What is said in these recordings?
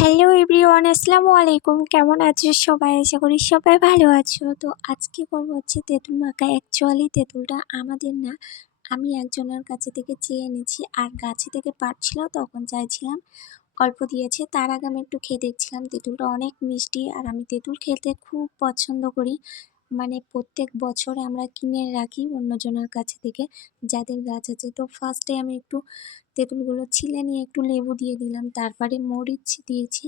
Hello everyone আসসালামু আলাইকুম কেমন আছো সবাই? আশা করি সবাই ভালো আছো। তো আজকে করব হচ্ছে তেঁতুল মাখা। অ্যাকচুয়ালি তেঁতুলটা আমাদের না, আমি একজনের কাছে থেকে চেয়ে এনেছি। আর গাছে থেকে পারছিল তখন চাইছিলাম অল্প দিয়েছে। তার আগে আমি একটু খেয়ে দেখছিলাম তেঁতুলটা অনেক মিষ্টি। আর আমি তেঁতুল খেতে খুব পছন্দ করি। মানে প্রত্যেক বছর আমরা কিনে রাখি অন্যজনের কাছে থেকে। যাদের গাছ আছে। তো ফার্স্টে আমি একটু তেঁতুলগুলো ছিলে নিয়ে একটু লেবু দিয়ে দিলাম। তারপরে মরিচ দিয়েছি।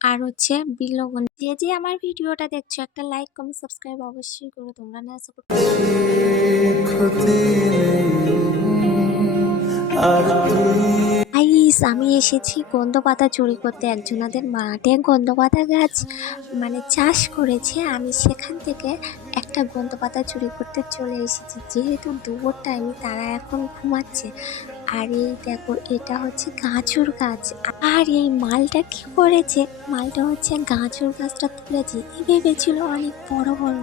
আর হচ্ছে বিলবন যে যে আমার ভিডিওটা দেখছ, একটা লাইক কমেন্ট সাবস্ক্রাইব অবশ্যই করো। তোমরা না সাপোর্ট আর আইস আমি এসেছি গন্ধ পাতা চুরি করতে। একজনাদের মাঠে গন্ধ পাতা গাছ মানে চাষ করেছে। আমি সেখান থেকে একটা গন্ধ পাতা চুরি করতে চলে এসেছি। যেহেতু দুপুর টাইমে তারা এখন ঘুমাচ্ছে। আর এই দেখো এটা হচ্ছে গাজর গাছ। আর এই মালটা কি করেছে? মালটা হচ্ছে গাজর গাছটা তুলেছে। এই ভেবেছিল অনেক বড় বড়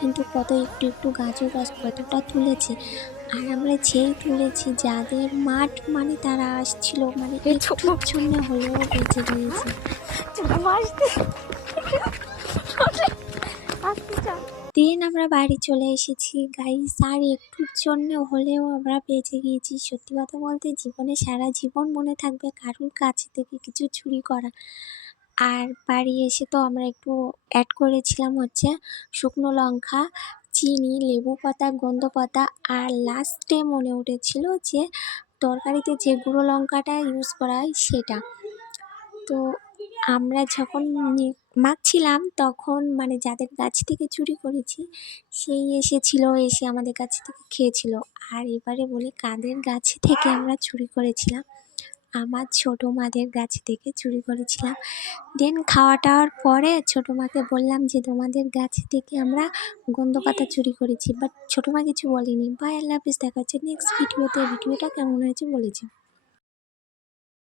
কিন্তু কত একটু একটু গাজর গাছ কতটা তুলেছে? আর আমরা যেই তুলেছি যাদের মাঠ মানে তারা আসছিল মানে একটুর জন্য হলেও বেঁচে গিয়েছে। দিন আমরা বাড়ি চলে এসেছি। গাইস আর একটুর জন্য হলেও আমরা বেঁচে গিয়েছি। সত্যি কথা বলতে জীবনে সারা জীবন মনে থাকবে কারুর কাছে থেকে কিছু চুরি করা। আর বাড়ি এসে তো আমরা একটু অ্যাড করেছিলাম হচ্ছে শুকনো লঙ্কা, চিনি, লেবু পাতা, গন্ধ পাতা। আর লাস্টে মনে উঠেছিল যে তরকারিতে যে গুঁড়ো লঙ্কাটা ইউজ করা হয় সেটা। তো আমরা যখন মাখছিলাম তখন মানে যাদের গাছ থেকে চুরি করেছি, সেই এসেছিল, এসে আমাদের কাছ থেকে খেয়েছিল। আর এবারে বলি, কাদের গাছ থেকে আমরা চুরি করেছিলাম? আমার ছোটো মাদের গাছ থেকে চুরি করেছিলাম। দেন খাওয়া টাওয়ার পরে ছোটো মাকে বললাম যে, তোমাদের গাছ থেকে আমরা গন্ধ পাতা চুরি করেছি। বাট ছোটো মা কিছু বলেনি। বাই আল্লাহ হাফিজ, দেখা হচ্ছে নেক্সট ভিডিওতে ভিডিওটা কেমন হয়েছে বলেছে।